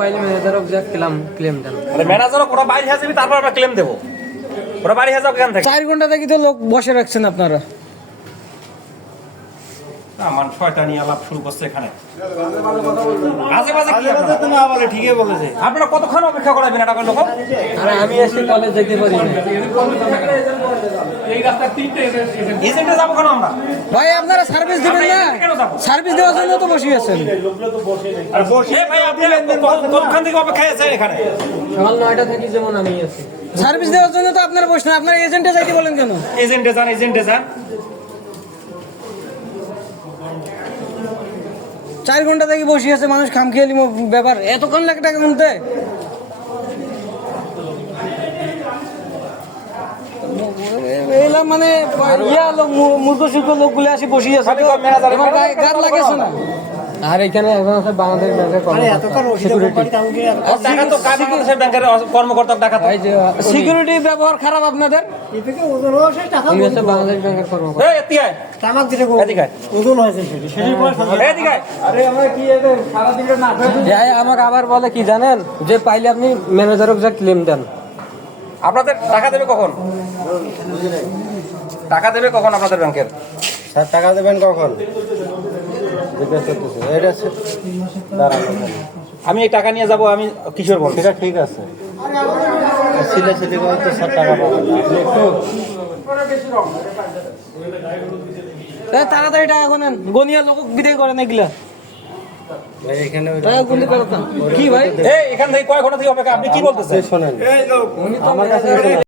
পাইলে ম্যানেজারক যা ক্লেম দেন। আরে ম্যানেজারক ওরা বাইরে হয়ে যাবে, তারপর আমরা ক্লেম দেবো। ওরা বাইরে হয়ে যাবে এখান থেকে। 4 ঘন্টা থেকে তো লোক বসে রাখছেন আপনারা। না মান শয়তানি আলাপ শুরু করছে এখানে। আজে বাজে কি আপনারা? না বলে ঠিকই বলেছে। আপনারা কতক্ষণ অপেক্ষা করাবেন এটা লোক? আরে আমি এসে কলেজ যেতে পারি না। এই রাস্তার তিনটে এজেন্টে যাবো কেন আমরা? ভাই আপনারা সার্ভিস দিবেন না? সার্ভিস দেওয়ার জন্য তো বসে আছেন। আর বসে ভাই আপনি কতক্ষণ থেকে অপেক্ষায় আছেন এখানে? সকাল 9টা থেকে যেমন আমি আছি। সার্ভিস দেওয়ার জন্য তো আপনারা বসেন, আপনারা এজেন্টে যাইতে বলেন কেন? এজেন্টে যান। 4 ঘন্টা থেকে বসে আছে মানুষ, খামখেয়ালি ব্যাপার, এতক্ষণ লাখ টাকা গুনতে। এলা মানে লোক মূর্খ সূর্খ লোকগুলো আসি বসে আছে, এবার গাদ লাগেছে না? আর এখানে একজন আছে বাংলাদেশ ব্যাংকের কর্মকর্তা টাকা ভাই যে সিকিউরিটি ব্যবহার খারাপ আপনাদের। উনি হচ্ছে বাংলাদেশ ব্যাংকের কর্মকর্তা। যাই আমাকে আবার বলে কি জানেন, যে পাইলে আপনি ম্যানেজারক যা ক্লেম দেন। আপনাদের টাকা দেবে কখন? টাকা দেবে কখন আপনাদের ব্যাংকের? স্যার টাকা দেবেন কখন? আমি এই টাকা নিয়ে যাব, আমি কিশোর বল। সেটা ঠিক আছে, সিলে করে তো স্যার টাকা পাবেন না। আপনি একটু তাড়াতাড়ি টাকা গোনেন, গনিয়া লোক বিদায় করেন এগুলা। ভাই এখানে টাকা গুনতে পারতাম কি ভাই? এখান থেকে কয় ঘন্টা থেকে অপেক্ষা? আপনি কি বলতেছেন? শোনেন, আমার কাছে